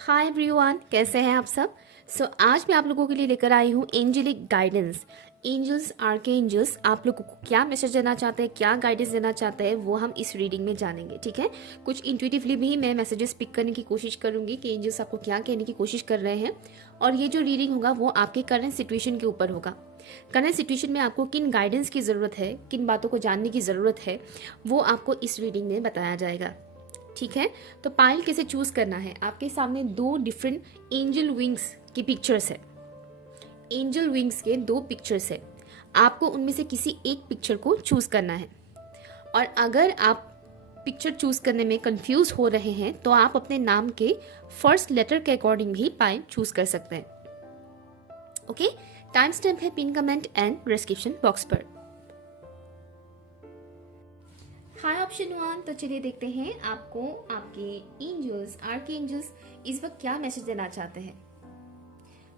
Hi everyone, कैसे हैं आप सब। आज मैं आप लोगों के लिए लेकर आई हूँ एंजेलिक गाइडेंस। एंजल्स, आर्कएंजल्स आप लोगों को क्या मैसेज देना चाहते हैं, क्या गाइडेंस देना चाहते हैं, वो हम इस रीडिंग में जानेंगे। ठीक है, कुछ इंट्यूटिवली भी मैं मैसेजेस पिक करने की कोशिश करूंगी कि एंजल्स आपको क्या कहने की कोशिश कर रहे हैं। और ये जो रीडिंग होगा वो आपके करंट सिचुएशन के ऊपर होगा। करंट सिचुएशन में आपको किन गाइडेंस की ज़रूरत है, किन बातों को जानने की ज़रूरत है, वो आपको इस रीडिंग में बताया जाएगा। ठीक है, तो पाइल कैसे चूज करना है। आपके सामने दो डिफरेंट एंजल विंग्स की पिक्चर्स है। एंजल विंग्स के दो पिक्चर्स है, आपको उनमें से किसी एक पिक्चर को चूज करना है। और अगर आप पिक्चर चूज करने में कंफ्यूज हो रहे हैं तो आप अपने नाम के फर्स्ट लेटर के अकॉर्डिंग भी पाइल चूज कर सकते हैं। ओके, टाइम स्टैम्प है pin comment and description box पर। हाय ऑप्शन 1, तो चलिए देखते हैं आपको आपके एंजल्स, आर्कएंजल्स इस वक्त क्या मैसेज देना चाहते हैं।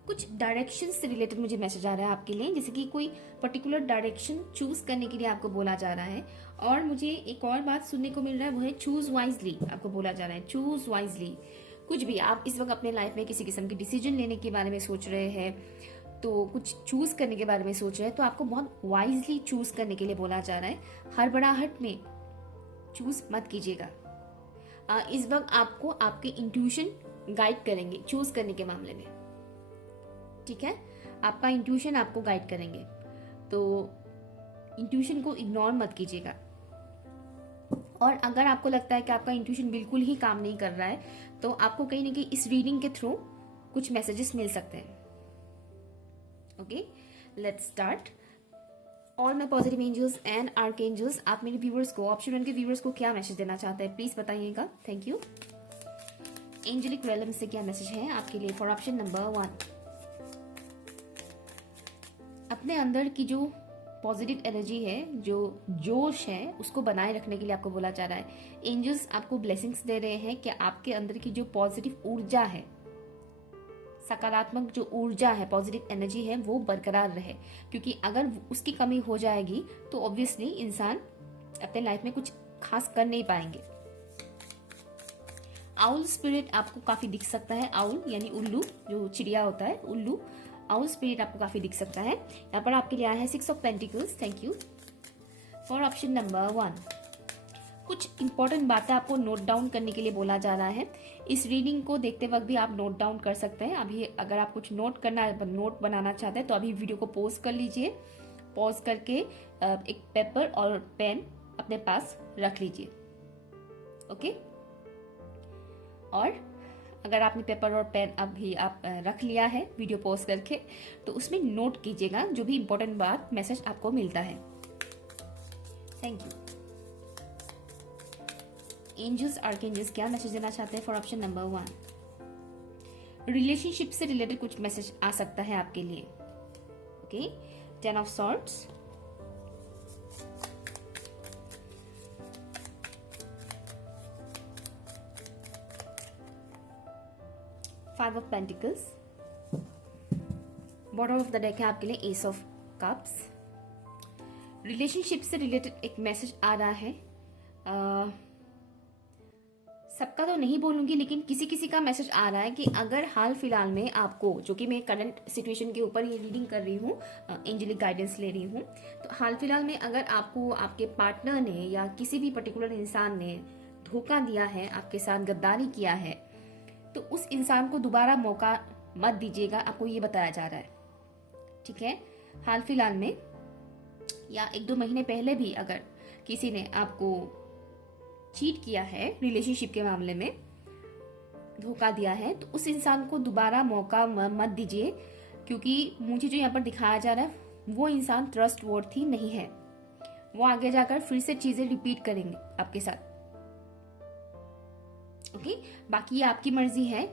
कुछ डायरेक्शन से रिलेटेड मुझे मैसेज आ रहा है आपके लिए, जैसे कि कोई पर्टिकुलर डायरेक्शन चूज करने के लिए आपको बोला जा रहा है। और मुझे एक और बात सुनने को मिल रहा है, वो है चूज वाइजली। आपको बोला जा रहा है चूज वाइजली। कुछ भी आप इस वक्त अपने लाइफ में किसी किस्म की डिसीजन लेने के बारे में सोच रहे हैं, तो कुछ चूज करने के बारे में सोच रहे हैं, तो आपको बहुत वाइजली चूज करने के लिए बोला जा रहा है। हड़बड़ाहट में चूज मत कीजिएगा। इस वक्त आपको आपके इंट्यूशन गाइड करेंगे चूज करने के मामले में। ठीक है, आपका इंट्यूशन आपको गाइड करेंगे, तो इंट्यूशन को इग्नोर मत कीजिएगा। और अगर आपको लगता है कि आपका इंट्यूशन बिल्कुल ही काम नहीं कर रहा है, तो आपको कहीं ना कहीं इस रीडिंग के थ्रू कुछ मैसेजेस मिल सकते हैं। Okay, let's start. All my positive angels and archangels, आप मेरे व्यूवर्स को, ऑप्शन 1 के व्यूवर्स को क्या मैसेज देना चाहते हैं, प्लीज बताइएगा। Thank you. एंजेलिक रेलम से क्या मैसेज है आपके लिए फॉर ऑप्शन नंबर 1। अपने अंदर की जो पॉजिटिव एनर्जी है, जो जोश है, उसको बनाए रखने के लिए आपको बोला जा रहा है। एंजल्स आपको ब्लेसिंग्स दे रहे हैं कि आपके अंदर की जो पॉजिटिव ऊर्जा है, सकारात्मक जो ऊर्जा है, पॉजिटिव एनर्जी है, वो बरकरार रहे। क्योंकि अगर उसकी कमी हो जाएगी तो ऑब्वियसली इंसान अपने लाइफ में कुछ खास कर नहीं पाएंगे। आउल स्पिरिट आपको काफी दिख सकता है। आउल यानी उल्लू, जो चिड़िया होता है, उल्लू। आउल स्पिरिट आपको काफी दिख सकता है। यहाँ पर आपके लिए आया है 6 of pentacles. Thank you for option number 1। कुछ इंपॉर्टेंट बातें आपको नोट डाउन करने के लिए बोला जा रहा है। इस रीडिंग को देखते वक्त भी आप नोट डाउन कर सकते हैं। अभी अगर आप कुछ नोट बनाना चाहते हैं तो अभी वीडियो को पॉज कर लीजिए। पॉज करके एक पेपर और पेन अपने पास रख लीजिए। ओके, और अगर आपने पेपर और पेन अभी आप रख लिया है वीडियो पॉज करके, तो उसमें नोट कीजिएगा जो भी इंपॉर्टेंट बात, मैसेज आपको मिलता है। Thank you. एंजल्स, आर्कएंजल्स क्या मैसेज देना चाहते हैं फॉर ऑप्शन नंबर 1। रिलेशनशिप से रिलेटेड कुछ मैसेज आ सकता है आपके लिए। Okay, 10 of swords, five of pentacles, bottom of the deck है आपके लिए एस ऑफ कप्स। रिलेशनशिप से रिलेटेड एक मैसेज आ रहा है। सबका तो नहीं बोलूंगी, लेकिन किसी किसी का मैसेज आ रहा है कि अगर हाल फिलहाल में आपको, जो कि मैं करंट सिचुएशन के ऊपर ये रीडिंग कर रही हूँ, एंजेलिक गाइडेंस ले रही हूँ, तो हाल फिलहाल में अगर आपको आपके पार्टनर ने या किसी भी पर्टिकुलर इंसान ने धोखा दिया है, आपके साथ गद्दारी किया है, तो उस इंसान को दोबारा मौका मत दीजिएगा, आपको ये बताया जा रहा है। ठीक है, हाल फिलहाल में या 1-2 महीने पहले भी अगर किसी ने आपको चीट किया है, रिलेशनशिप के मामले में धोखा दिया है, तो उस इंसान को दोबारा मौका मत दीजिए। क्योंकि मुझे जो यहाँ पर दिखाया जा रहा है वो इंसान ट्रस्ट वर्थी नहीं है। वो आगे जाकर फिर से चीजें रिपीट करेंगे आपके साथ। ओके, बाकी ये आपकी मर्जी है,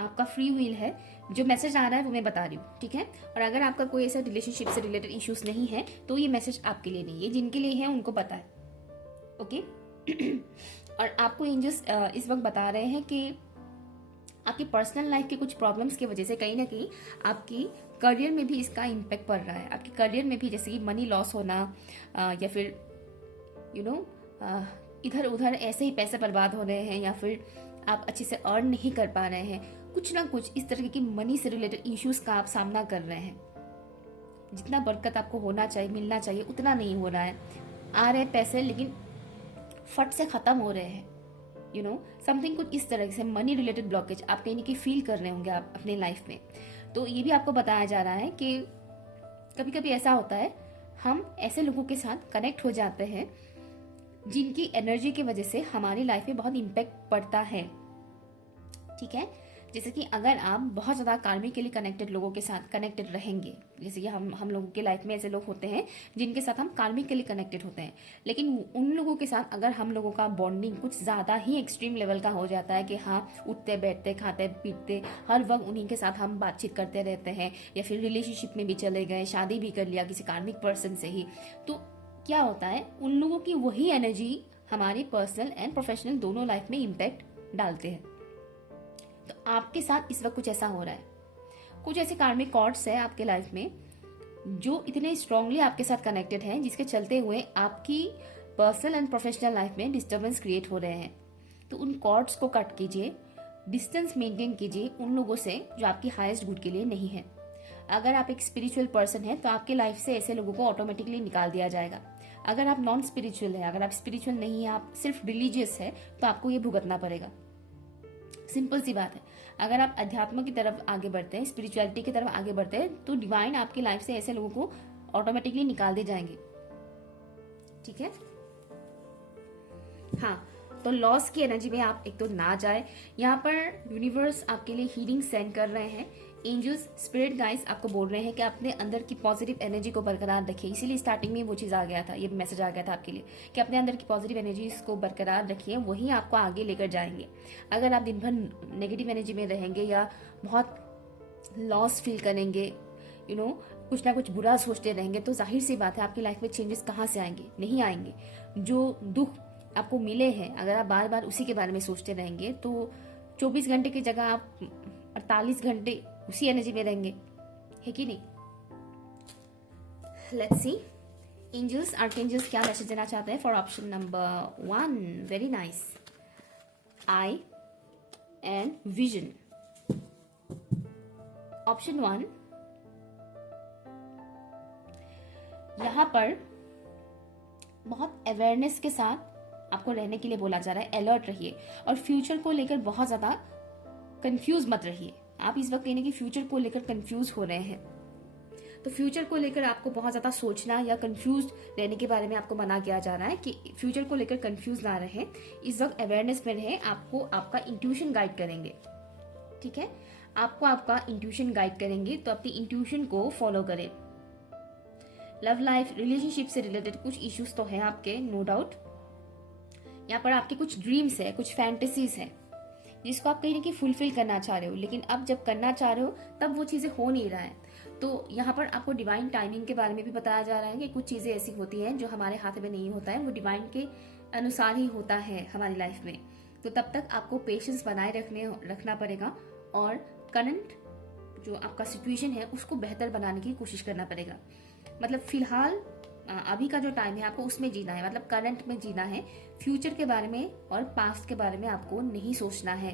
आपका फ्री विल है। जो मैसेज आ रहा है वो मैं बता रही हूँ। ठीक है, और अगर आपका कोई ऐसा रिलेशनशिप से रिलेटेड इश्यूज नहीं है तो ये मैसेज आपके लिए नहीं है। जिनके लिए है उनको पता है। ओके, और आपको एंजल्स इस वक्त बता रहे हैं कि आपकी पर्सनल लाइफ के कुछ प्रॉब्लम्स की वजह से कहीं ना कहीं आपकी करियर में भी इसका इम्पैक्ट पड़ रहा है। आपके करियर में भी जैसे कि मनी लॉस होना, या फिर इधर उधर ऐसे ही पैसे बर्बाद हो रहे हैं, या फिर आप अच्छे से अर्न नहीं कर पा रहे हैं, कुछ ना कुछ इस तरह की मनी से रिलेटेड इश्यूज का आप सामना कर रहे हैं। जितना बरकत आपको होना चाहिए, मिलना चाहिए, उतना नहीं हो रहा है। आ रहे पैसे लेकिन फट से खत्म हो रहे हैं। समथिंग कुछ इस तरह से मनी रिलेटेड ब्लॉकेज आप कहीं ना कहीं फील कर रहे होंगे आप अपने लाइफ में। तो ये भी आपको बताया जा रहा है कि कभी कभी ऐसा होता है, हम ऐसे लोगों के साथ कनेक्ट हो जाते हैं जिनकी एनर्जी की वजह से हमारी लाइफ में बहुत इम्पैक्ट पड़ता है। ठीक है, जैसे कि अगर आप बहुत ज़्यादा कार्मिक के लिए कनेक्टेड लोगों के साथ कनेक्टेड रहेंगे, जैसे कि हम लोगों के लाइफ में ऐसे लोग होते हैं जिनके साथ हम कार्मिक के लिए कनेक्टेड होते हैं, लेकिन उन लोगों के साथ अगर हम लोगों का बॉन्डिंग कुछ ज़्यादा ही एक्सट्रीम लेवल का हो जाता है कि हाँ, उठते बैठते खाते पीते हर वक्त उन्हीं के साथ हम बातचीत करते रहते हैं, या फिर रिलेशनशिप में भी चले गए, शादी भी कर लिया किसी कार्मिक पर्सन से ही, तो क्या होता है, उन लोगों की वही एनर्जी हमारे पर्सनल एंड प्रोफेशनल दोनों लाइफ में इम्पैक्ट डालते हैं। तो आपके साथ इस वक्त कुछ ऐसा हो रहा है, कुछ ऐसे कार्मिक कॉर्ड्स है आपके लाइफ में जो इतने स्ट्रांगली आपके साथ कनेक्टेड हैं, जिसके चलते हुए आपकी पर्सनल एंड प्रोफेशनल लाइफ में डिस्टर्बेंस क्रिएट हो रहे हैं। तो उन कॉर्ड्स को कट कीजिए, डिस्टेंस मेंटेन कीजिए उन लोगों से जो आपकी हाईएस्ट गुड के लिए नहीं है। अगर आप एक स्पिरिचुअल पर्सन है तो आपके लाइफ से ऐसे लोगों को ऑटोमेटिकली निकाल दिया जाएगा। अगर आप नॉन स्पिरिचुअल है, अगर आप स्पिरिचुअल नहीं है, आप सिर्फ रिलीजियस है, तो आपको ये भुगतना पड़ेगा। सिंपल सी बात है। अगर आप अध्यात्म की तरफ आगे बढ़ते हैं, स्पिरिचुअलिटी की तरफ आगे बढ़ते हैं, तो डिवाइन आपकी लाइफ से ऐसे लोगों को ऑटोमेटिकली निकाल दे जाएंगे। ठीक है, हाँ, तो लॉस की एनर्जी में आप एक तो ना जाए। यहाँ पर यूनिवर्स आपके लिए हीलिंग सेंड कर रहे हैं। एंजल्स, स्पिरिट गाइड्स आपको बोल रहे हैं कि अपने अंदर की पॉजिटिव एनर्जी को बरकरार रखिए। इसीलिए स्टार्टिंग में वो चीज़ आ गया था, ये मैसेज आ गया था आपके लिए कि अपने अंदर की पॉजिटिव एनर्जी को बरकरार रखिए, वही आपको आगे लेकर जाएंगे। अगर आप दिन भर नेगेटिव एनर्जी में रहेंगे या बहुत लॉस फील करेंगे, कुछ ना कुछ बुरा सोचते रहेंगे, तो जाहिर सी बात है आपकी लाइफ में चेंजेस कहाँ से आएंगे? नहीं आएंगे। जो दुख आपको मिले हैं, अगर आप बार बार उसी के बारे में सोचते रहेंगे, तो 24 घंटे की जगह आप 48 घंटे उसी एनर्जी में रहेंगे, है कि नहीं? लेट्स सी एंजल्स, आर्कएंजल्स क्या मैसेज देना चाहते हैं for option number 1। Very nice, I and vision. Option 1, यहां पर बहुत अवेयरनेस के साथ आपको रहने के लिए बोला जा रहा है। अलर्ट रहिए और फ्यूचर को लेकर बहुत ज्यादा कंफ्यूज मत रहिए। आप इस वक्त यानी कि फ्यूचर को लेकर कंफ्यूज हो रहे हैं, तो फ्यूचर को लेकर आपको बहुत ज्यादा सोचना या कंफ्यूज रहने के बारे में आपको मना किया जा रहा है कि फ्यूचर को लेकर कंफ्यूज ना रहे। इस वक्त अवेयरनेस में रहे, आपको आपका इंट्यूशन गाइड करेंगे। ठीक है, आपको आपका इंट्यूशन गाइड करेंगे, तो अपनी इंट्यूशन को फॉलो करें। लव लाइफ, रिलेशनशिप से रिलेटेड कुछ इश्यूज तो हैं आपके, नो डाउट। यहाँ पर आपके कुछ ड्रीम्स है, कुछ फैंटेसीज है जिसको आप कहीं ना कहीं फुलफिल करना चाह रहे हो, लेकिन अब जब करना चाह रहे हो तब वो चीजें हो नहीं रहा है। तो यहाँ पर आपको डिवाइन टाइमिंग के बारे में भी बताया जा रहा है कि कुछ चीजें ऐसी होती हैं जो हमारे हाथ में नहीं होता है, वो डिवाइन के अनुसार ही होता है हमारी लाइफ में। तो तब तक आपको पेशेंस बनाए रखना पड़ेगा और करंट जो आपका सिचुएशन है उसको बेहतर बनाने की कोशिश करना पड़ेगा। मतलब फिलहाल अभी का जो टाइम है आपको उसमें जीना है, मतलब करंट में जीना है। फ्यूचर के बारे में और पास्ट के बारे में आपको नहीं सोचना है।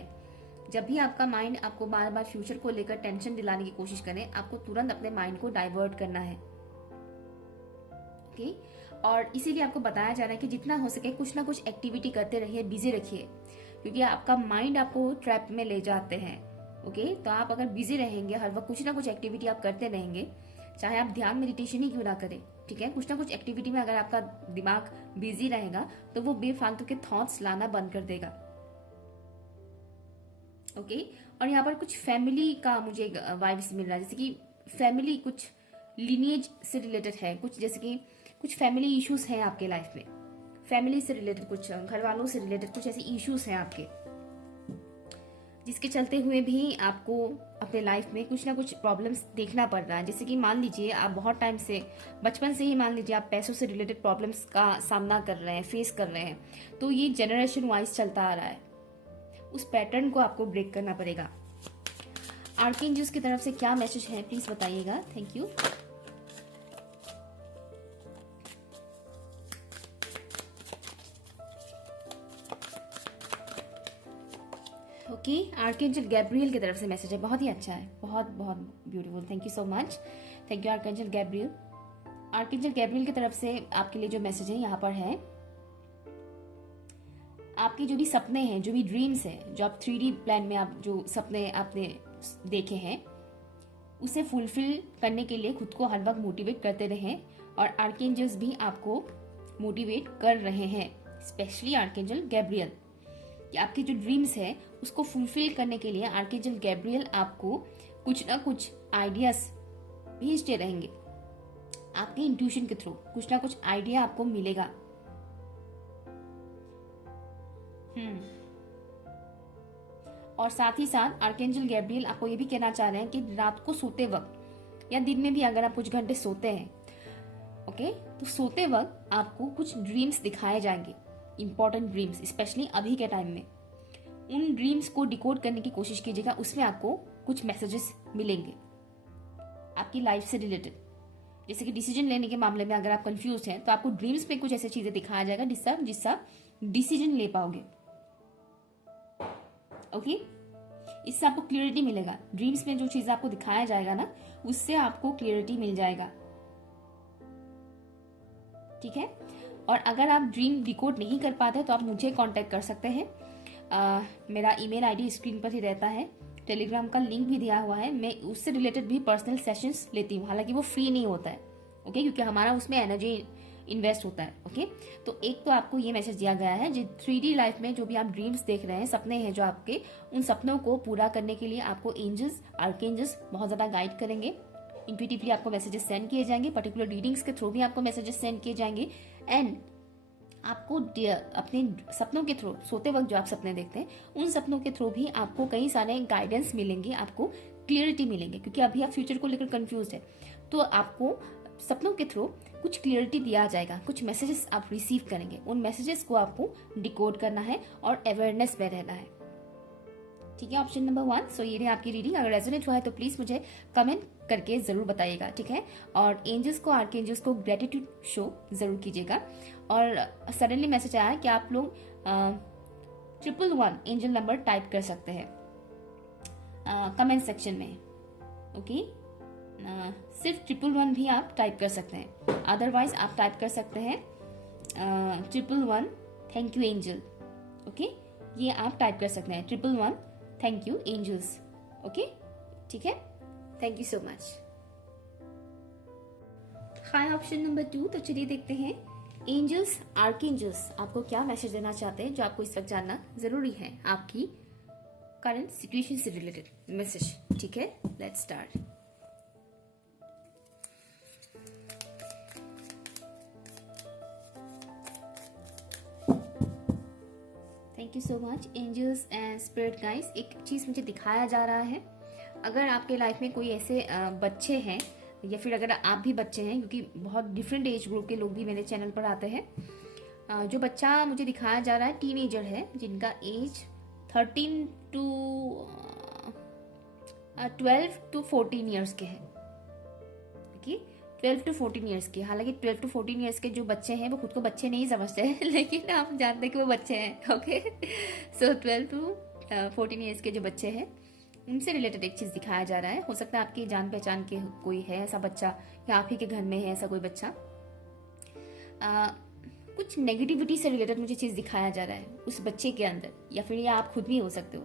जब भी आपका माइंड आपको बार बार फ्यूचर को लेकर टेंशन दिलाने की कोशिश करे, आपको तुरंत अपने माइंड को डाइवर्ट करना है। ओके, और इसीलिए आपको बताया जा रहा है कि जितना हो सके कुछ ना कुछ एक्टिविटी करते रहिए, बिजी रखिए, क्योंकि आपका माइंड आपको ट्रैप में ले जाते हैं। ओके, तो आप अगर बिजी रहेंगे, हर वक्त कुछ ना कुछ एक्टिविटी आप करते रहेंगे, चाहे आप ध्यान मेडिटेशन ही क्यों ना करें, ठीक है, कुछ ना कुछ एक्टिविटी में अगर आपका दिमाग बिजी रहेगा तो वो बेफालतू के थॉट्स लाना बंद कर देगा। ओके, और यहाँ पर कुछ फैमिली का मुझे वाइब्स मिल रहा है, जैसे कि फैमिली कुछ लिनिएज से रिलेटेड है, कुछ जैसे कि कुछ फैमिली इश्यूज हैं आपके लाइफ में, फैमिली से रिलेटेड, कुछ घर वालों से रिलेटेड कुछ ऐसे इश्यूज हैं आपके, जिसके चलते हुए भी आपको अपने लाइफ में कुछ ना कुछ प्रॉब्लम्स देखना पड़ रहा है। जैसे कि मान लीजिए आप बहुत टाइम से, बचपन से ही मान लीजिए आप पैसों से रिलेटेड प्रॉब्लम्स का सामना कर रहे हैं, फेस कर रहे हैं, तो ये जनरेशन वाइज चलता आ रहा है। उस पैटर्न को आपको ब्रेक करना पड़ेगा। आर्कएंजल्स की तरफ से क्या मैसेज है प्लीज बताइएगा। Thank you. Okay, archangel Gabriel की तरफ से मैसेज है, बहुत ही अच्छा है, बहुत बहुत beautiful. Thank you so much. Thank you archangel Gabriel. Archangel Gabriel की तरफ से आपके लिए जो मैसेज है यहाँ पर है, आपके जो भी सपने हैं, जो भी ड्रीम्स हैं, जो आप 3D प्लान में आप जो सपने आपने देखे हैं, उसे फुलफिल करने के लिए खुद को हर वक्त मोटिवेट करते रहें। और आर्कएंजल्स भी आपको मोटिवेट कर रहे हैं, स्पेशली आर्कएंजल गैब्रियल, कि आपके जो ड्रीम्स है उसको फुलफिल करने के लिए आर्कएंजल गैब्रियल आपको कुछ ना कुछ आइडियाज भेजते रहेंगे। आपके इंट्यूशन के थ्रू कुछ ना कुछ आइडिया आपको मिलेगा। और साथ ही साथ आर्कएंजल गैब्रियल आपको ये भी कहना चाह रहे हैं कि रात को सोते वक्त या दिन में भी अगर आप कुछ घंटे सोते हैं, ओके, तो सोते वक्त आपको कुछ ड्रीम्स दिखाए जाएंगे, इंपॉर्टेंट ड्रीम्स, स्पेशली अभी के टाइम में। उन ड्रीम्स को डिकोड करने की कोशिश कीजिएगा, उसमें आपको कुछ मैसेजेस मिलेंगे आपकी लाइफ से रिलेटेड। जैसे कि डिसीजन लेने के मामले में अगर आप कंफ्यूज हैं तो आपको ड्रीम्स में कुछ ऐसी चीजें दिखाया जाएगा जिससे डिसीजन ले पाओगे। ओके, इससे आपको क्लियरिटी मिलेगा। ड्रीम्स में जो चीज आपको दिखाया जाएगा ना, उससे आपको क्लियरिटी मिल जाएगा। ठीक है। और अगर आप ड्रीम डिकोड नहीं कर पाते तो आप मुझे कांटेक्ट कर सकते हैं। मेरा ईमेल आईडी स्क्रीन पर ही रहता है, टेलीग्राम का लिंक भी दिया हुआ है। मैं उससे रिलेटेड भी पर्सनल सेशंस लेती हूँ, हालांकि वो फ्री नहीं होता है, ओके, क्योंकि हमारा उसमें एनर्जी इन्वेस्ट होता है। ओके, तो एक तो आपको ये मैसेज दिया गया है, जो 3D लाइफ में जो भी आप ड्रीम्स देख रहे हैं, सपने हैं जो आपके, उन सपनों को पूरा करने के लिए आपको एंजल्स, आर्कएंजल्स बहुत ज्यादा गाइड करेंगे। इंट्यूटिवली आपको मैसेजेस सेंड किए जाएंगे, पर्टिकुलर रीडिंग्स के थ्रू भी आपको मैसेजेस सेंड किए जाएंगे। एंड आपको अपने सपनों के थ्रू, सोते वक्त जो आप सपने देखते हैं, उन सपनों के थ्रू भी आपको कई सारे गाइडेंस मिलेंगे, आपको क्लियरिटी मिलेंगे, क्योंकि अभी आप फ्यूचर को लेकर कंफ्यूज है, तो आपको सपनों के थ्रू कुछ क्लियरिटी दिया जाएगा, कुछ मैसेजेस आप रिसीव करेंगे। उन मैसेजेस को आपको डिकोड करना है और अवेयरनेस में रहना है। ठीक है, ऑप्शन नंबर 1। सो ये रही आपकी रीडिंग। अगर रेजोनेट हुआ है तो प्लीज मुझे कमेंट करके जरूर बताइएगा। ठीक है, और एंजल्स को, आर्कएंजल्स को ग्रेटिट्यूड शो जरूर कीजिएगा। और सडनली मैसेज आया कि आप लोग 111 एंजल नंबर टाइप कर सकते हैं कमेंट सेक्शन में। ओके, सिर्फ 111 भी आप टाइप कर सकते हैं, अदरवाइज आप टाइप कर सकते हैं 111 थैंक यू एंजल। ओके, ये आप टाइप कर सकते हैं 111 थैंक यू एंजल्स। ओके, ठीक है, thank you so much. Hi, option number 2। तो चलिए देखते हैं एंजल्स, आर्कएंजल्स आपको क्या मैसेज देना चाहते हैं, जो आपको इस वक्त जानना जरूरी है, आपकी करंट सिचुएशन से रिलेटेड मैसेज। ठीक है, let's start. Thank you so much angels and spirit guys. एक चीज मुझे दिखाया जा रहा है, अगर आपके लाइफ में कोई ऐसे बच्चे हैं, या फिर अगर आप भी बच्चे हैं, क्योंकि बहुत डिफरेंट एज ग्रुप के लोग भी मेरे चैनल पर आते हैं। जो बच्चा मुझे दिखाया जा रहा है टीनेजर है, जिनका एज 13 टू 12 टू 14 ईयर्स के हैं। ओके, 12 टू 14 ईयर्स के। हालांकि 12 टू 14 ईयर्स के जो बच्चे हैं वो खुद को बच्चे नहीं समझते हैं, लेकिन आप जानते हैं कि वो बच्चे हैं। ओके, सो 12 टू 14 ईयर्स के जो बच्चे हैं, उनसे रिलेटेड एक चीज दिखाया जा रहा है। हो सकता है आपकी जान पहचान के कोई है ऐसा बच्चा, या आप ही के घर में है ऐसा कोई बच्चा। कुछ नेगेटिविटी से रिलेटेड मुझे चीज दिखाया जा रहा है उस बच्चे के अंदर, या फिर ये आप खुद भी हो सकते हो।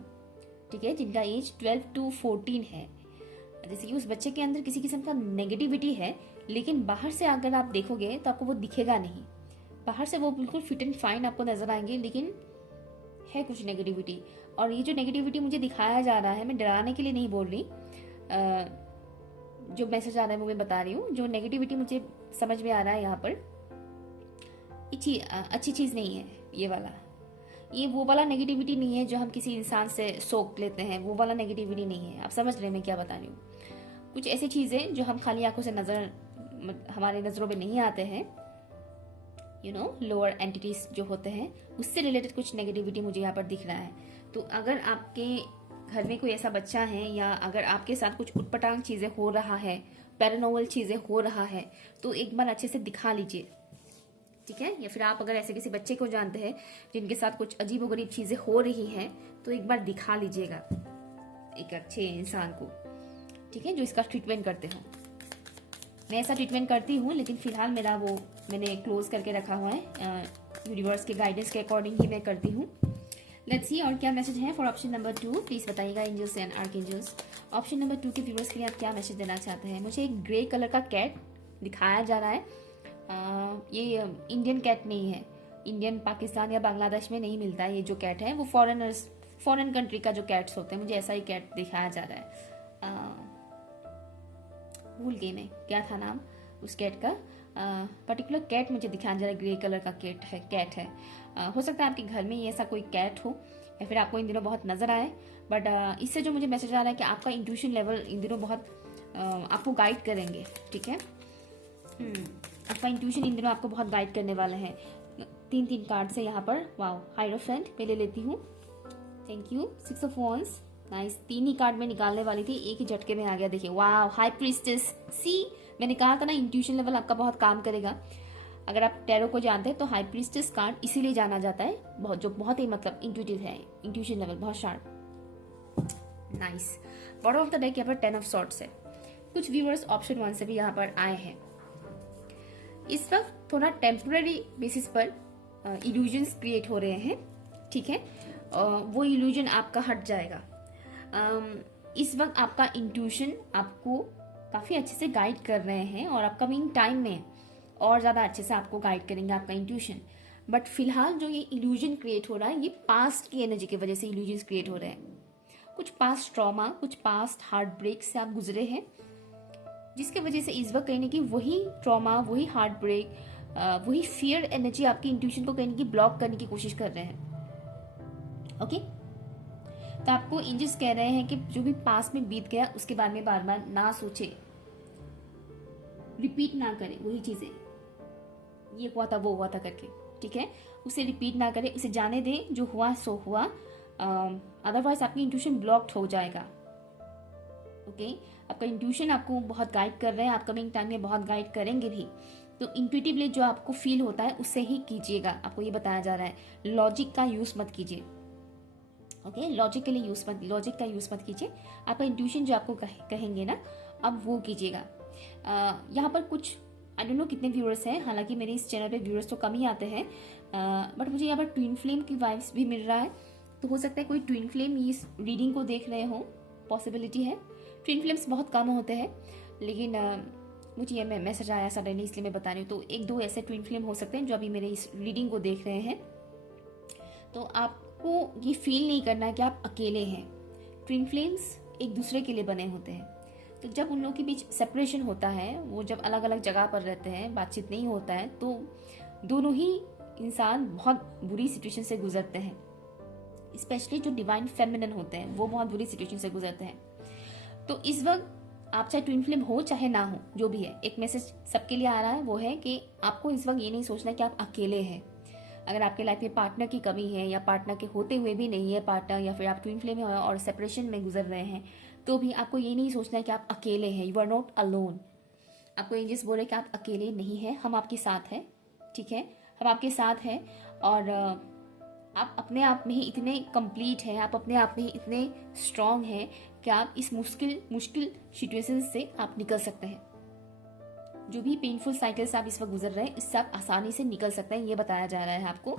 ठीक है, जिनका एज 12 टू 14 है, जैसे कि उस बच्चे के अंदर किसी किस्म का नेगेटिविटी है, लेकिन बाहर से अगर आप देखोगे तो आपको वो दिखेगा नहीं। बाहर से वो बिल्कुल फिट एंड फाइन आपको नजर आएंगे, लेकिन है कुछ नेगेटिविटी। और ये जो नेगेटिविटी मुझे दिखाया जा रहा है, मैं डराने के लिए नहीं बोल रही, जो मैसेज आ रहा है वो मैं बता रही हूँ। जो नेगेटिविटी मुझे समझ में आ रहा है यहाँ पर, अच्छी चीज नहीं है ये वाला। ये वो वाला नेगेटिविटी नहीं है जो हम किसी इंसान से सोख लेते हैं, वो वाला नेगेटिविटी नहीं है। आप समझ रहे हैं मैं क्या बता रही हूँ। कुछ ऐसी चीजें जो हम खाली आंखों से हमारे नजरों में नहीं आते हैं, यू नो, लोअर एंटिटीज जो होते हैं, उससे रिलेटेड कुछ नेगेटिविटी मुझे यहाँ पर दिख रहा है। तो अगर आपके घर में कोई ऐसा बच्चा है या अगर आपके साथ कुछ उटपटांग चीज़ें हो रहा है, पैरानॉर्मल चीज़ें हो रहा है, तो एक बार अच्छे से दिखा लीजिए, ठीक है। या फिर आप अगर ऐसे किसी बच्चे को जानते हैं जिनके साथ कुछ अजीबोगरीब चीज़ें हो रही हैं, तो एक बार दिखा लीजिएगा एक अच्छे इंसान को, ठीक है, जो इसका ट्रीटमेंट करते हो। मैं ऐसा ट्रीटमेंट करती हूँ, लेकिन फिलहाल मेरा वो मैंने क्लोज करके रखा हुआ है, यूनिवर्स के गाइडेंस के अकॉर्डिंग ही मैं करती हूँ। लेट्स सी और क्या मैसेज है फॉर ऑप्शन नंबर 2, प्लीज बताइएगा angels and archangels. Option number 2 के व्यूअर्स के लिए आप क्या मैसेज देना चाहते हैं। मुझे एक ग्रे कलर का कैट दिखाया जा रहा है। ये इंडियन कैट नहीं है, इंडियन पाकिस्तान या बांग्लादेश में नहीं मिलता है। ये जो कैट है वो फॉरेन कंट्री का जो कैट्स होते हैं, मुझे ऐसा ही कैट दिखाया जा रहा है। भूल गई मैं क्या था नाम उस कैट का। पर्टिकुलर कैट मुझे दिखाया जा रहा है, ग्रे कलर का कैट है। हो सकता है आपके घर में ये ऐसा कोई कैट हो या फिर आपको इन दिनों बहुत नजर आए। बट इससे जो मुझे मैसेज आ रहा है कि आपका इंट्यूशन लेवल इन दिनों बहुत आपको गाइड करेंगे, ठीक है। आपका इंट्यूशन इन दिनों आपको बहुत गाइड करने वाला है। 3 कार्ड से यहाँ पर, वाओ, हायरोफेंट मैं ले लेती हूँ, thank you. 6 of wands, nice. 3 he card में निकालने वाली थी, एक ही झटके में आ गया, देखिए, वाओ, हाई प्रीस्टेस। सी, मैंने कहा था ना इंट्यूशन लेवल आपका बहुत काम करेगा। अगर आप टैरो को जानते हैं तो हाई प्रीस्टेस कार्ड इसीलिए जाना जाता है, जो बहुत ही मतलब इंट्यूटिव है, इंट्यूशन लेवल बहुत sharp, nice. Bottom of the deck यहाँ पर 10 ऑफ सॉर्ड्स है। कुछ व्यूअर्स ऑप्शन 1 से भी यहाँ पर आए हैं। इस वक्त थोड़ा टेम्पररी बेसिस पर इल्यूजन्स क्रिएट हो रहे हैं, ठीक है। वो इल्यूजन आपका हट जाएगा। इस वक्त आपका इंट्यूशन आपको काफी अच्छे से गाइड कर रहे हैं और अपकमिंग टाइम में और ज्यादा अच्छे से आपको गाइड करेंगे आपका इंट्यूशन। बट फिलहाल जो ये इल्यूजन क्रिएट हो रहा है, ये पास्ट की एनर्जी की वजह से इल्यूजन क्रिएट हो रहे हैं। कुछ पास्ट ट्रॉमा, कुछ पास्ट हार्ट ब्रेक से आप गुजरे हैं, जिसके वजह से इस वक्त कहीं ना कहीं वही ट्रॉमा, वही हार्ट ब्रेक, वही फियर एनर्जी आपकी इंट्यूशन को कहीं ना कहीं ब्लॉक करने की कोशिश कर रहे हैं। ओके, तो आपको एंजल्स कह रहे हैं कि जो भी पास में बीत गया उसके बारे में बार बार ना सोचे, रिपीट ना करें वही चीजें, ये हुआ था वो हुआ था करके, ठीक है, उसे रिपीट ना करें, उसे जाने दें, जो हुआ सो हुआ। अदरवाइज आपकी इंट्यूशन ब्लॉक्ड हो जाएगा। ओके, आपका इंट्यूशन आपको बहुत गाइड कर रहे हैं, अपकमिंग टाइम में बहुत गाइड करेंगे भी। तो इंट्यूटिवली जो आपको फील होता है उससे ही कीजिएगा, आपको ये बताया जा रहा है। लॉजिक का यूज मत कीजिए, ओके, लॉजिक का यूज मत कीजिए। आपका इंट्यूशन जो आपको कहेंगे ना, अब वो कीजिएगा। यहाँ पर कुछ आई डोंट नो कितने व्यूअर्स हैं, हालांकि मेरे इस चैनल पे व्यूअर्स तो कम ही आते हैं, बट मुझे यहाँ पर ट्विन फ्लेम की वाइब्स भी मिल रहा है। तो हो सकता है कोई ट्विन फ्लेम इस रीडिंग को देख रहे हो, पॉसिबिलिटी है। ट्विन फ्लेम्स बहुत कम होते हैं, लेकिन मुझे ये मैसेज आया सडनली, इसलिए मैं बता रही हूँ। तो 1-2 ऐसे ट्विन फ्लेम हो सकते हैं जो अभी मेरे इस रीडिंग को देख रहे हैं। तो आपको ये फील नहीं करना है कि आप अकेले हैं। ट्विन फ्लेम्स एक दूसरे के लिए बने होते हैं। तो जब उन लोगों के बीच सेपरेशन होता है, वो जब अलग अलग जगह पर रहते हैं, बातचीत नहीं होता है, तो दोनों ही इंसान बहुत बुरी सिचुएशन से गुजरते हैं। स्पेशली जो डिवाइन फेमिनिन होते हैं वो बहुत बुरी सिचुएशन से गुजरते हैं। तो इस वक्त आप चाहे ट्विन फ्लेम हो चाहे ना हो, जो भी है, एक मैसेज सबके लिए आ रहा है, वो है कि आपको इस वक्त ये नहीं सोचना कि आप अकेले हैं। अगर आपके लाइफ में पार्टनर की कमी है या पार्टनर के होते हुए भी नहीं है पार्टनर, या फिर आप ट्विन फ्लेम में और सेपरेशन में गुजर रहे हैं, तो भी आपको ये नहीं सोचना है कि आप अकेले हैं। You are not alone. आपको एंजल्स बोल रहे कि आप अकेले नहीं हैं, हम आपके साथ हैं, ठीक है, हम आपके साथ हैं। और आप अपने आप में ही इतने कंप्लीट हैं, आप अपने आप में ही इतने स्ट्रांग हैं कि आप इस मुश्किल सिचुएशन से आप निकल सकते हैं। जो भी पेनफुल साइकिल से आप इस वक्त गुजर रहे हैं, इससे आप आसानी से निकल सकते हैं, ये बताया जा रहा है आपको।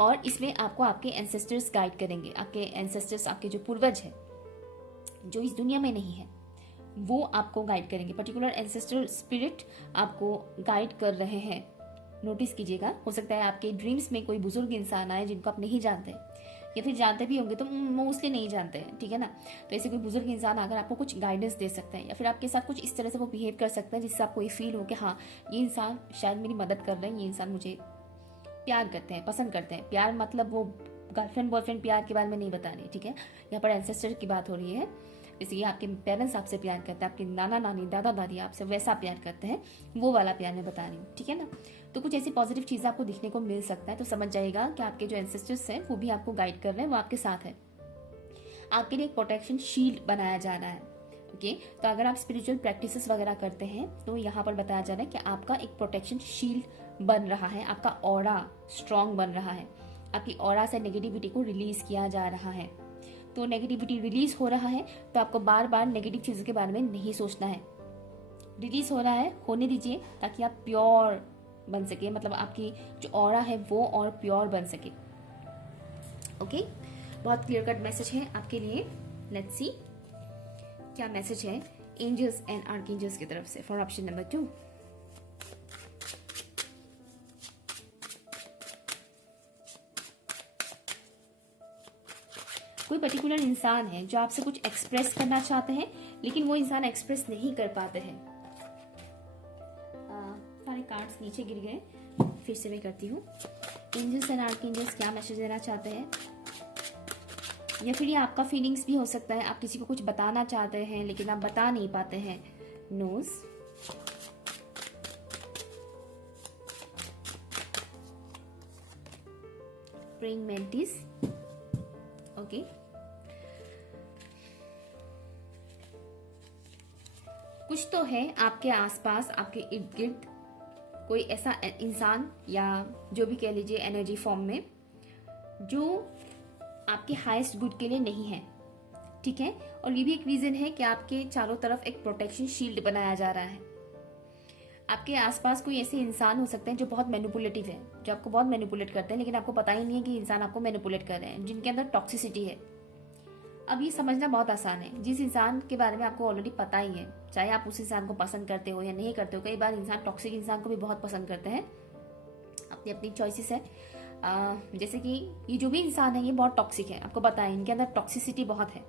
और इसमें आपको आपके एंसेस्टर्स गाइड करेंगे। आपके एंसेस्टर्स, आपके जो पूर्वज है, जो इस दुनिया में नहीं है, वो आपको गाइड करेंगे। पर्टिकुलर एंसेस्टर स्पिरिट आपको गाइड कर रहे हैं। नोटिस कीजिएगा, हो सकता है आपके ड्रीम्स में कोई बुजुर्ग इंसान आए जिनको आप नहीं जानते, या फिर जानते भी होंगे तो मोस्टली नहीं जानते हैं, ठीक है ना। तो ऐसे कोई बुजुर्ग इंसान आकर आपको कुछ गाइडेंस दे सकता है, या फिर आपके साथ कुछ इस तरह से वो बिहेव कर सकता है जिससे आपको ये फील हो कि हाँ, ये इंसान शायद मेरी मदद कर रहे हैं, ये इंसान मुझे प्यार करते हैं, पसंद करते हैं। प्यार मतलब वो गर्लफ्रेंड बॉयफ्रेंड प्यार के बारे में नहीं बता रही, ठीक है। यहाँ पर एंसेस्टर की बात हो रही है। जैसे कि आपके पेरेंट्स आपसे प्यार करते हैं, आपके नाना नानी दादा दादी आपसे वैसा प्यार करते हैं, वो वाला प्यार मैं बता रही हूँ, ठीक है ना। तो कुछ ऐसी पॉजिटिव चीज़ें आपको दिखने को मिल सकता है। तो समझ जाइएगा कि आपके जो एंसेस्टर्स हैं वो भी आपको गाइड कर रहे हैं, वो आपके साथ है। आपके लिए एक प्रोटेक्शन शील्ड बनाया जा रहा है। ओके, तो अगर आप स्पिरिचुअल प्रैक्टिसेस वगैरह करते हैं तो यहाँ पर बताया जा रहा है कि आपका एक प्रोटेक्शन शील्ड बन रहा है, आपका ऑरा स्ट्रांग बन रहा है, आपकी ऑरा से नेगेटिविटी को रिलीज किया जा रहा है। तो नेगेटिविटी रिलीज हो रहा है तो आपको बार बार नेगेटिव चीज़ों के बारे में नहीं सोचना है। रिलीज हो रहा है, होने दीजिए, ताकि आप प्योर बन सके, मतलब आपकी जो ऑरा है वो और प्योर बन सके। ओके, बहुत क्लियर कट मैसेज है आपके लिए। लेट्स सी क्या मैसेज है एंजल्स एंड आर्कएंजल्स की तरफ से फॉर ऑप्शन नंबर 2। कोई पर्टिकुलर इंसान है जो आपसे कुछ एक्सप्रेस करना चाहते हैं लेकिन वो इंसान एक्सप्रेस नहीं कर पाते हैं। सारे कार्ड्स नीचे गिर गए, फिर से मैं करती हूँ। एंजल्स एंड आर्कएंजल्स क्या मैसेज देना चाहते हैं, या फिर ये आपका फीलिंग्स भी हो सकता है। आप किसी को कुछ बताना चाहते हैं लेकिन आप बता नहीं पाते हैं। Knows, praying mantis. ओके, कुछ तो है आपके आसपास, आपके इर्द गिर्द कोई ऐसा इंसान या जो भी कह लीजिए एनर्जी फॉर्म में, जो आपके हाईएस्ट गुड के लिए नहीं है। ठीक है, और ये भी एक रीजन है कि आपके चारों तरफ एक प्रोटेक्शन शील्ड बनाया जा रहा है। आपके आसपास कोई ऐसे इंसान हो सकते हैं जो बहुत मैनिपुलेटिव है, जो आपको बहुत मैनिपुलेट करते हैं लेकिन आपको पता ही नहीं है कि इंसान आपको मैनिपुलेट कर रहे हैं, जिनके अंदर टॉक्सिसिटी है। अब ये समझना बहुत आसान है, जिस इंसान के बारे में आपको ऑलरेडी पता ही है, चाहे आप उस इंसान को पसंद करते हो या नहीं करते हो। कई बार इंसान टॉक्सिक इंसान को भी बहुत पसंद करते हैं, अपनी अपनी चॉइसेस है। जैसे कि ये जो भी इंसान है ये बहुत टॉक्सिक है, आपको पता है इनके अंदर टॉक्सिसिटी बहुत है।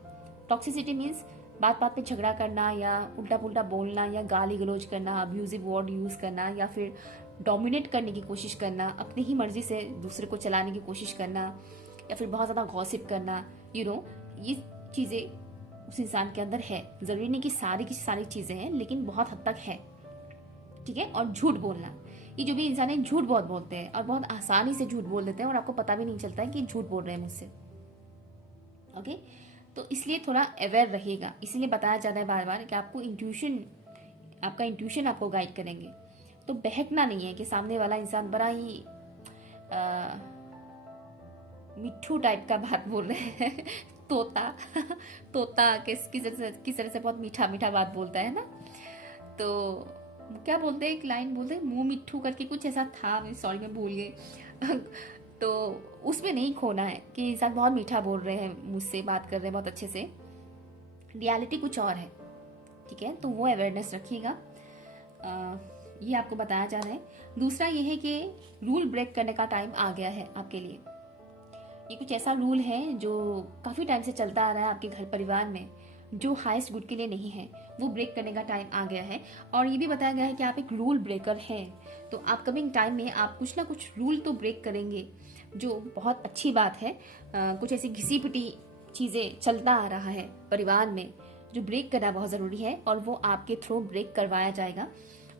टॉक्सिसिटी मीन्स बात बात पे झगड़ा करना या उल्टा पुल्टा बोलना या गाली गलौज करना, अब्यूजिव वर्ड यूज़ करना, या फिर डोमिनेट करने की कोशिश करना, अपनी ही मर्जी से दूसरे को चलाने की कोशिश करना, या फिर बहुत ज़्यादा गॉसिप करना। ये चीज़ें उस इंसान के अंदर है। ज़रूरी नहीं कि सारी की सारी चीज़ें हैं, लेकिन बहुत हद तक है। ठीक है, और झूठ बोलना, ये जो भी इंसान है झूठ बहुत बोलते हैं और बहुत आसानी से झूठ बोल देते हैं और आपको पता भी नहीं चलता है कि झूठ बोल रहे हैं मुझसे। ओके, तो इसलिए थोड़ा अवेयर रहिएगा। इसीलिए बताया जाता है बार बार कि आपको आपका इंट्यूशन आपको गाइड करेंगे। तो बहकना नहीं है कि सामने वाला इंसान बड़ा ही मिट्ठू टाइप का बात बोल रहे हैं तोता किस तरह से बहुत मीठा मीठा बात बोलता है ना। तो क्या बोलते हैं, एक लाइन बोलते हैं मुंह मिट्ठू करके, कुछ ऐसा था, सॉरी मैं भूल गई तो उसमें नहीं खोना है कि इंसान बहुत मीठा बोल रहे हैं, मुझसे बात कर रहे हैं बहुत अच्छे से। रियलिटी कुछ और है। ठीक है, तो वो अवेयरनेस रखिएगा। ये आपको बताया जा रहा है। दूसरा ये है कि रूल ब्रेक करने का टाइम आ गया है आपके लिए। ये कुछ ऐसा रूल है जो काफ़ी टाइम से चलता आ रहा है आपके घर परिवार में, जो हाईएस्ट गुड के लिए नहीं है, वो ब्रेक करने का टाइम आ गया है। और ये भी बताया गया है कि आप एक रूल ब्रेकर हैं, तो अपकमिंग टाइम में आप कुछ ना कुछ रूल तो ब्रेक करेंगे, जो बहुत अच्छी बात है। कुछ ऐसी घिसी पिटी चीज़ें चलता आ रहा है परिवार में, जो ब्रेक करना बहुत ज़रूरी है, और वो आपके थ्रू ब्रेक करवाया जाएगा।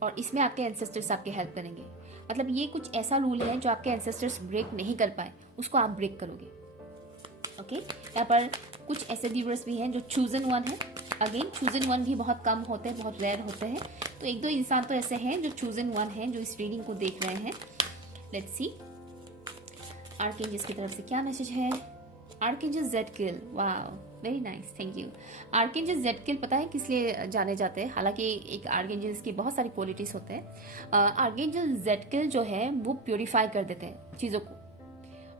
और इसमें आपके एंसेस्टर्स आपकी हेल्प करेंगे। मतलब ये कुछ ऐसा रूल है जो आपके एंसेस्टर्स ब्रेक नहीं कर पाए, उसको आप ब्रेक करोगे। ओके, यहाँ पर कुछ ऐसे व्यूअर्स भी हैं जो चूजन वन है। अगेन चूजन वन भी बहुत कम होते हैं, बहुत रेयर होते हैं। तो एक दो इंसान तो ऐसे हैं जो चूजन वन हैं, जो इस रीडिंग को देख रहे हैं। लेट्स सी आर्कएंजल्स की तरफ से क्या मैसेज है। आर्कएंजल ज़ेडकिल, वाह very nice, thank you. Archangel Zadkiel पता है किस लिए जाने जाते हैं? हालांकि एक आर्कएंजल्स की बहुत सारी क्वालिटीज होते हैं। आर्कएंजल ज़ेडकिल जो है वो प्योरीफाई कर देते हैं चीज़ों को,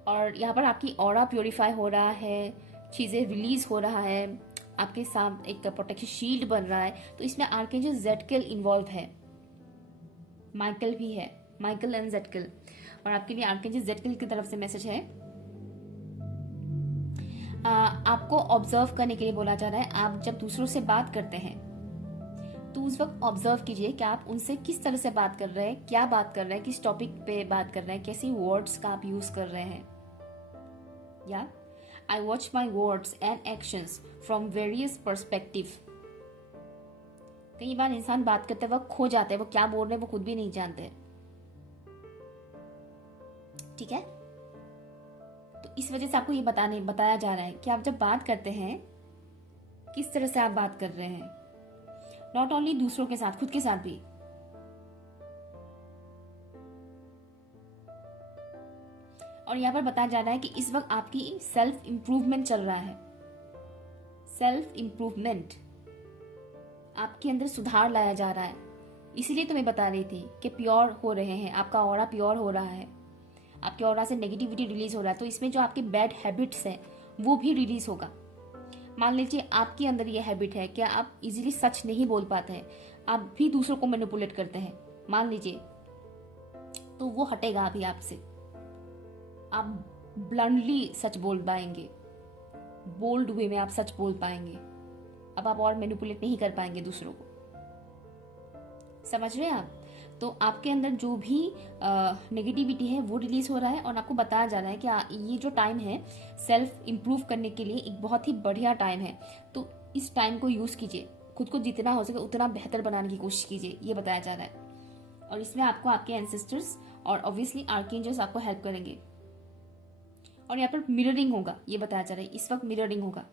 और यहाँ पर आपकी ऑरा प्योरीफाई हो रहा है, चीज़ें रिलीज हो रहा है, आपके सामने एक प्रोटेक्शन शील्ड बन रहा है। तो इसमें आर्कएंजल ज़ेडकिल इन्वॉल्व है, माइकल भी है, माइकल एंड ज़ेडकिल। और आपके लिए आर्कएंजल ज़ेडकिल की तरफ से मैसेज है, आपको ऑब्जर्व करने के लिए बोला जा रहा है। आप जब दूसरों से बात करते हैं तो उस वक्त ऑब्जर्व कीजिए कि आप उनसे किस तरह से बात कर रहे हैं, क्या बात कर रहे हैं, किस टॉपिक पे बात कर रहे हैं, कैसी वर्ड्स का आप यूज कर रहे हैं। या I watch my words and actions from various perspective. कई बार इंसान बात करते वक्त खो जाते हैं, वो क्या बोल रहे हैं वो खुद भी नहीं जानते। ठीक है, तो इस वजह से आपको ये बताया जा रहा है कि आप जब बात करते हैं किस तरह से आप बात कर रहे हैं, नॉट ओनली दूसरों के साथ, खुद के साथ भी। और यहाँ पर बताया जा रहा है कि इस वक्त आपकी सेल्फ इंप्रूवमेंट चल रहा है। सेल्फ इंप्रूवमेंट, आपके अंदर सुधार लाया जा रहा है। इसीलिए तो मैं बता रही थी कि प्योर हो रहे हैं, आपका ऑरा प्योर हो रहा है, आपके ऑरा से नेगेटिविटी रिलीज हो रहा है। तो इसमें जो आपके बैड हैबिट्स हैं वो भी रिलीज होगा। मान लीजिए आपके अंदर ये हैबिट है कि आप इजीली सच नहीं बोल पाते हैं, आप भी दूसरों को मैनिपुलेट करते हैं, मान लीजिए, तो वो हटेगा अभी आपसे। आप ब्लंडली सच बोल पाएंगे, बोल्ड वे में आप सच बोल पाएंगे। अब आप और मैनिपुलेट नहीं कर पाएंगे दूसरों को। समझ रहे हैं आप? तो आपके अंदर जो भी नेगेटिविटी है वो रिलीज हो रहा है और आपको बताया जा रहा है कि ये जो टाइम है सेल्फ इंप्रूव करने के लिए एक बहुत ही बढ़िया टाइम है। तो इस टाइम को यूज कीजिए, खुद को जितना हो सके उतना बेहतर बनाने की कोशिश कीजिए, ये बताया जा रहा है। और इसमें आपको आपके एंसेस्टर्स और ऑब्वियसली आर्कएंजल्स आपको हेल्प करेंगे। और यहाँ पर मिररिंग होगा, ये बताया जा रहा है, इस वक्त मिररिंग होगा।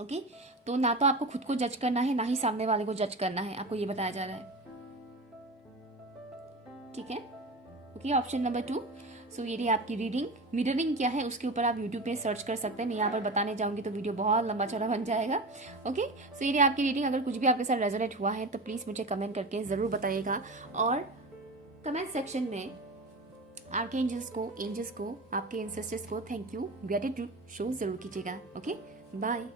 ओके, तो ना तो आपको खुद को जज करना है, ना ही सामने वाले को जज करना है, आपको ये बताया जा रहा है। ठीक है, ओके, ऑप्शन नंबर 2। सो ये रही आपकी रीडिंग। मिररिंग क्या है उसके ऊपर आप यूट्यूब पे सर्च कर सकते हैं, मैं यहाँ पर बताने जाऊंगी तो वीडियो बहुत लंबा चौड़ा बन जाएगा। ओके, सो ये रही आपकी रीडिंग। अगर कुछ भी आपके साथ रेजोनेट हुआ है तो प्लीज मुझे कमेंट करके जरूर बताइएगा। और कमेंट सेक्शन में आर्कएंजल्स को, एंजल्स को, आपके एंसेस्टर्स को थैंक यू, ग्रेटिट्यूड शो जरूर कीजिएगा। Okay, bye.